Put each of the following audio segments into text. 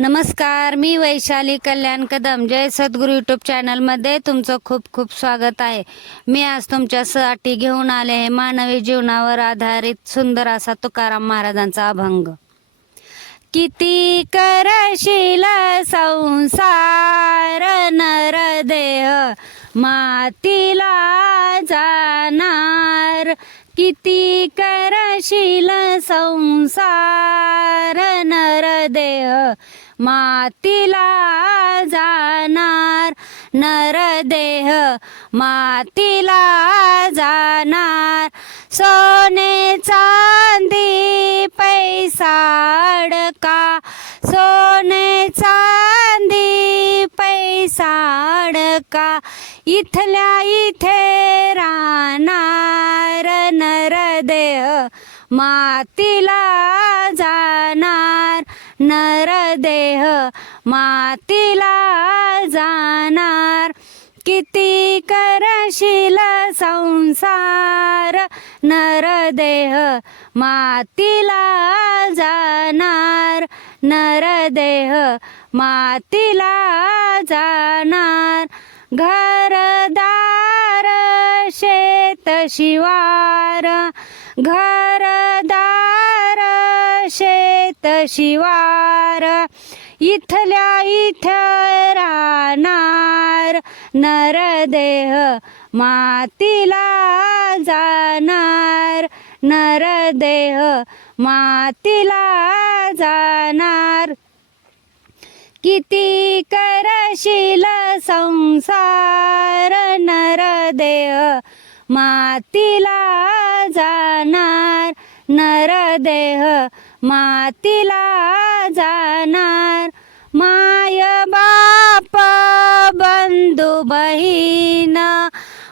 नमस्कार, मी वैशाली कल्याण कदम. जय सद्गुरू यूट्यूब चॅनलमध्ये तुमचं खूप खूप स्वागत आहे. मी आज तुमच्यासाठी घेऊन आले आहे मानवी जीवनावर आधारित सुंदर असा तुकाराम महाराजांचा अभंग. किती करशील संसार नरदेह मातीला जाणार. किती करशील संसार नरदेह मातीला जाणार. नरदेह मातीला जाणार. सोने चांदी पैसा अडका. सोने चांदी पैसा अडका. इथल्या इथे राहणार. नरदेह मातीला जाणार. नरदेह मातीला जाणार. किती करशील संसार नरदेह मातीला जाणार. नरदेह मातीला जाणार. घरदार शेत शिवार. घरदार शेत शिवार. इथल्या इथं राहणार. नरदेह मातीला जाणार. नरदेह मातीला जाणार. किती करशील संसार नरदेह मातीला जाणार. नरदेह मातीला जाणार. माय बाप बंधू बहीण.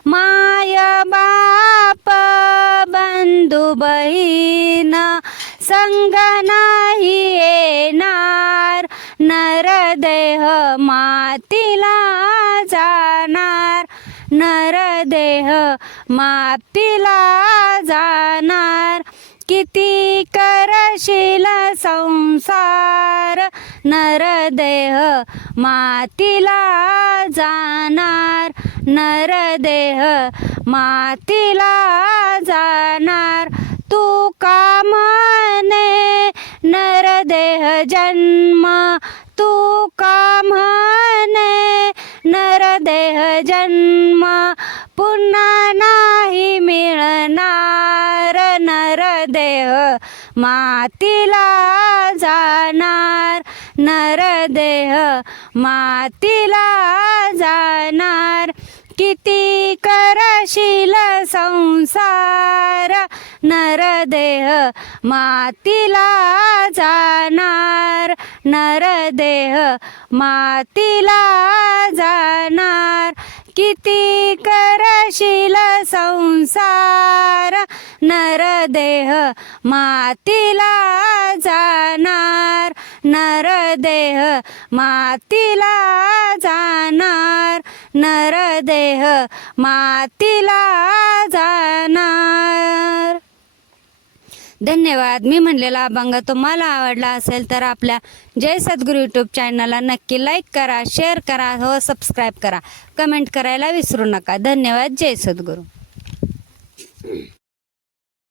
माय बाप बंधू बहीण संग नाही येणार. नरदेह मातीला जाणार. नरदेह मातीला जाणार. किती करशील संसार नरदेह मातीला जाणार. नरदेह मातीला जाणार. तू का म्हणे नरदेह जन्म. तू का म्हणे नरदेह जन्म पुन्हा नाही मिळणार. नरदेह मातीला जाणार. नरदेह मातीला जाणार. किती करशील संसार नरदेह मातीला जाणार. नरदेह मातीला जाणार. किती करशील संसार नरदेह मातीला जाणार. नरदेह मातीला जाणार. नरदेह मातीला जाणार. धन्यवाद. मी म्हणलेला अभंग तुम्हाला आवडला असेल तर आपल्या जय सद्गुरू यूट्यूब चॅनलला नक्की लाईक करा, शेअर करा व सबस्क्राईब करा. कमेंट करायला विसरू नका. धन्यवाद. जय सद्गुरू.